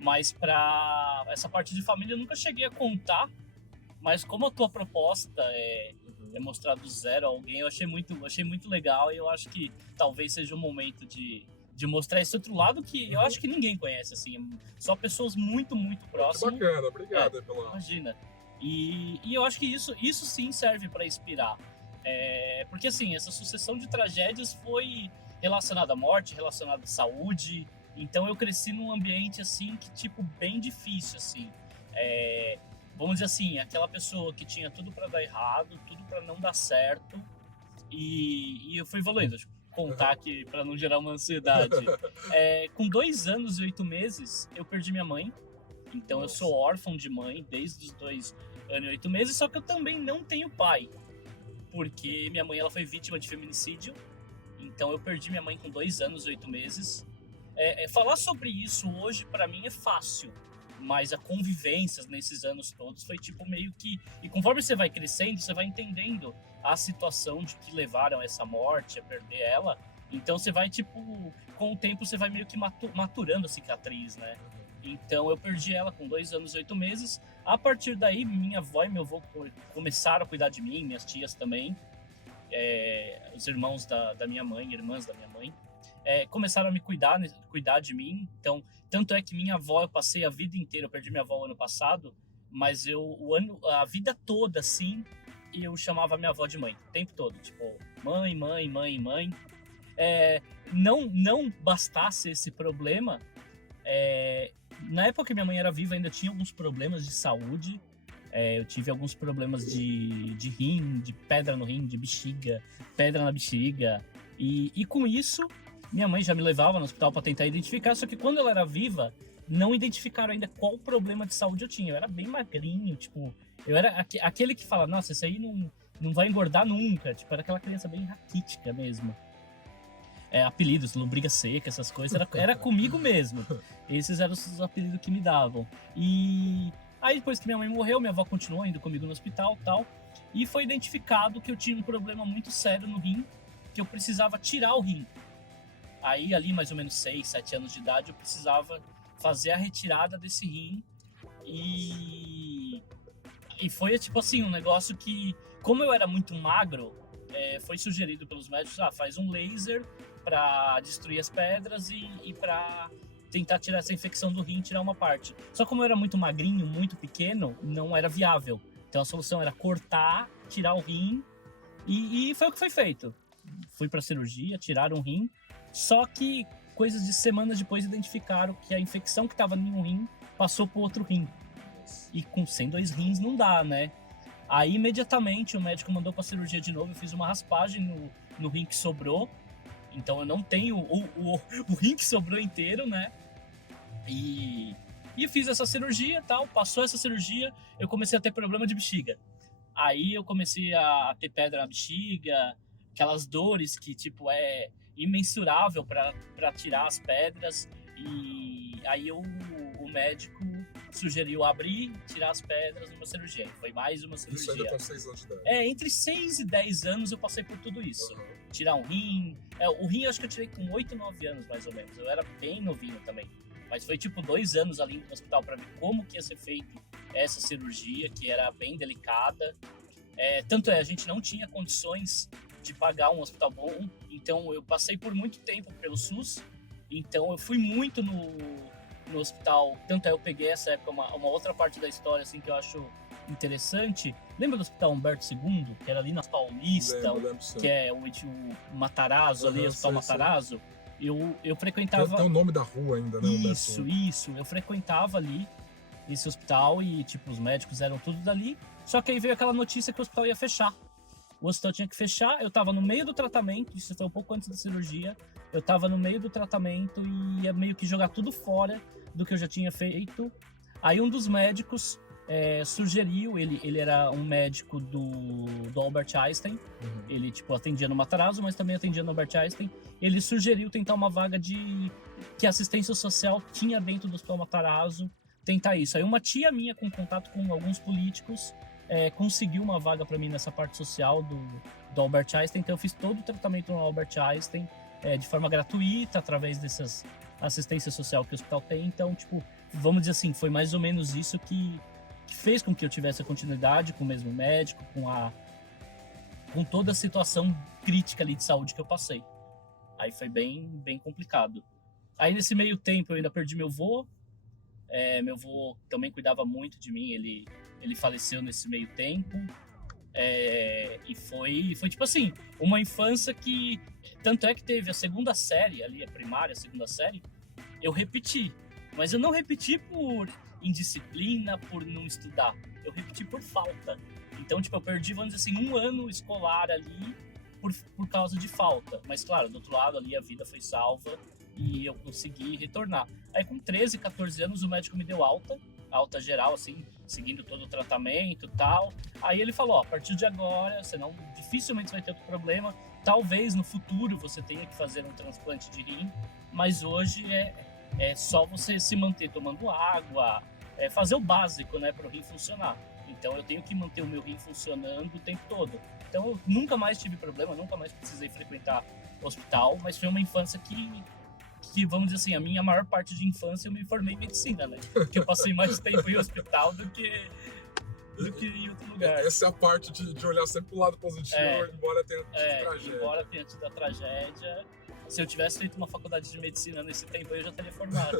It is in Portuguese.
Mas para essa parte de família eu nunca cheguei a contar, mas como a tua proposta é mostrar do zero a alguém, eu achei muito legal, e eu acho que talvez seja o momento de mostrar esse outro lado que eu acho que ninguém conhece, assim, só pessoas muito, muito Que próximas. bacana, obrigado pela... Imagina. E eu acho que isso sim serve para inspirar. Porque assim, essa sucessão de tragédias foi relacionada à morte, relacionada à saúde. Então eu cresci num ambiente assim que, tipo, bem difícil, assim. Vamos dizer assim, aquela pessoa que tinha tudo para dar errado, tudo para não dar certo. E eu fui evoluindo. Deixa eu contar aqui para não gerar uma ansiedade. Com 2 anos e 8 meses, eu perdi minha mãe. Então eu sou órfão de mãe desde os 2 anos e 8 meses, só que eu também não tenho pai. Porque minha mãe ela foi vítima de feminicídio. Então eu perdi minha mãe com 2 anos e 8 meses. Falar sobre isso hoje para mim é fácil, mas a convivência nesses anos todos foi tipo meio que... E conforme você vai crescendo, você vai entendendo a situação de que levaram a essa morte, a perder ela. Então você vai, tipo, com o tempo você vai meio que maturando a cicatriz, né? Então eu perdi ela com 2 anos e 8 meses. A partir daí, minha avó e meu avô começaram a cuidar de mim, minhas tias também. Os irmãos da minha mãe, irmãs da minha mãe, começaram a me cuidar de mim. Então, tanto é que minha avó, eu passei a vida inteira, eu perdi minha avó ano passado, mas a vida toda, assim, eu chamava minha avó de mãe, o tempo todo, tipo, mãe, mãe, mãe, mãe. Não bastasse esse problema, na época que minha mãe era viva, ainda tinha alguns problemas de saúde. Eu tive alguns problemas de rim, de pedra no rim, de bexiga, pedra na bexiga. E com isso, minha mãe já me levava no hospital para tentar identificar, só que quando ela era viva, não identificaram ainda qual problema de saúde eu tinha. Eu era bem magrinho, tipo, eu era aquele que fala, nossa, isso aí não vai engordar nunca. Tipo, era aquela criança bem raquítica mesmo. Apelidos, lombriga seca, essas coisas, era comigo mesmo. Esses eram os apelidos que me davam. E aí depois que minha mãe morreu, minha avó continuou indo comigo no hospital e tal. E foi identificado que eu tinha um problema muito sério no rim, que eu precisava tirar o rim. Aí ali mais ou menos 6, 7 anos de idade, eu precisava fazer a retirada desse rim. E foi tipo assim, um negócio que, como eu era muito magro, foi sugerido pelos médicos, faz um laser para destruir as pedras e para tentar tirar essa infecção do rim, tirar uma parte. Só como eu era muito magrinho, muito pequeno, não era viável. Então a solução era cortar, tirar o rim, e foi o que foi feito. Fui para cirurgia, tiraram o rim, só que coisas de semanas depois identificaram que a infecção que estava em um rim passou para o outro rim. E sem 2 rins não dá, né? Aí imediatamente o médico mandou para cirurgia de novo, eu fiz uma raspagem no rim que sobrou. Então eu não tenho o rim que sobrou inteiro, né? E fiz essa cirurgia e tal. Passou essa cirurgia, eu comecei a ter problema de bexiga. Aí eu comecei a ter pedra na bexiga, aquelas dores que, tipo, é imensurável para tirar as pedras. E aí o médico sugeriu abrir, tirar as pedras numa cirurgia. Foi mais uma cirurgia. Isso ainda com 6 anos de idade. Entre 6 e 10 anos eu passei por tudo isso. Tirar um rim. O rim eu acho que eu tirei com 8, 9 anos, mais ou menos. Eu era bem novinho também. Mas foi tipo 2 anos ali no hospital para ver como que ia ser feito essa cirurgia, que era bem delicada. Tanto a gente não tinha condições de pagar um hospital bom. Então eu passei por muito tempo pelo SUS. Então eu fui muito no hospital. Tanto eu peguei essa época uma outra parte da história assim que eu acho interessante. Lembra do Hospital Humberto II, que era ali na Paulista, lembro, que é o Matarazzo, ali, o Hospital Matarazzo? Eu frequentava... Tem o nome da rua ainda, né? Isso. Eu frequentava ali esse hospital e, tipo, os médicos eram tudo dali. Só que aí veio aquela notícia que o hospital ia fechar. O hospital tinha que fechar, eu tava no meio do tratamento, isso foi um pouco antes da cirurgia. Eu tava no meio do tratamento e ia meio que jogar tudo fora do que eu já tinha feito. Aí um dos médicos sugeriu, ele era um médico do Albert Einstein. Ele, tipo, atendia no Matarazzo, mas também atendia no Albert Einstein. Ele sugeriu tentar uma vaga que a assistência social tinha dentro do Hospital Matarazzo, tentar isso. Aí uma tia minha, com contato com alguns políticos, conseguiu uma vaga para mim nessa parte social do Albert Einstein. Então eu fiz todo o tratamento no Albert Einstein de forma gratuita, através dessas assistência social que o hospital tem. Então, tipo, vamos dizer assim, foi mais ou menos isso que fez com que eu tivesse a continuidade com o mesmo médico, com toda a situação crítica ali de saúde que eu passei. Aí foi bem complicado. Aí nesse meio tempo eu ainda perdi meu avô. Meu avô também cuidava muito de mim, ele faleceu nesse meio tempo. E foi tipo assim, uma infância que... Tanto é que teve a segunda série ali, a primária, a segunda série, eu repeti. Mas eu não repeti por indisciplina, por não estudar. Eu repeti por falta. Então, tipo, eu perdi, vamos dizer assim, um ano escolar ali por causa de falta. Mas, claro, do outro lado ali a vida foi salva e eu consegui retornar. Aí com 13, 14 anos o médico me deu alta geral, assim, seguindo todo o tratamento e tal. Aí ele falou, ó, a partir de agora, você não, dificilmente vai ter outro problema. Talvez no futuro você tenha que fazer um transplante de rim, mas hoje é só você se manter tomando água, fazer o básico, né, para o rim funcionar. Então eu tenho que manter o meu rim funcionando o tempo todo. Então eu nunca mais tive problema, nunca mais precisei frequentar hospital, mas foi uma infância que, vamos dizer assim, a minha maior parte de infância eu me formei em medicina, né? Porque eu passei mais tempo em hospital do que em outro lugar. Essa é a parte de olhar sempre pro lado positivo, embora tenha tido tragédia. Embora tenha tido a tragédia, se eu tivesse feito uma faculdade de medicina nesse tempo, eu já teria formado.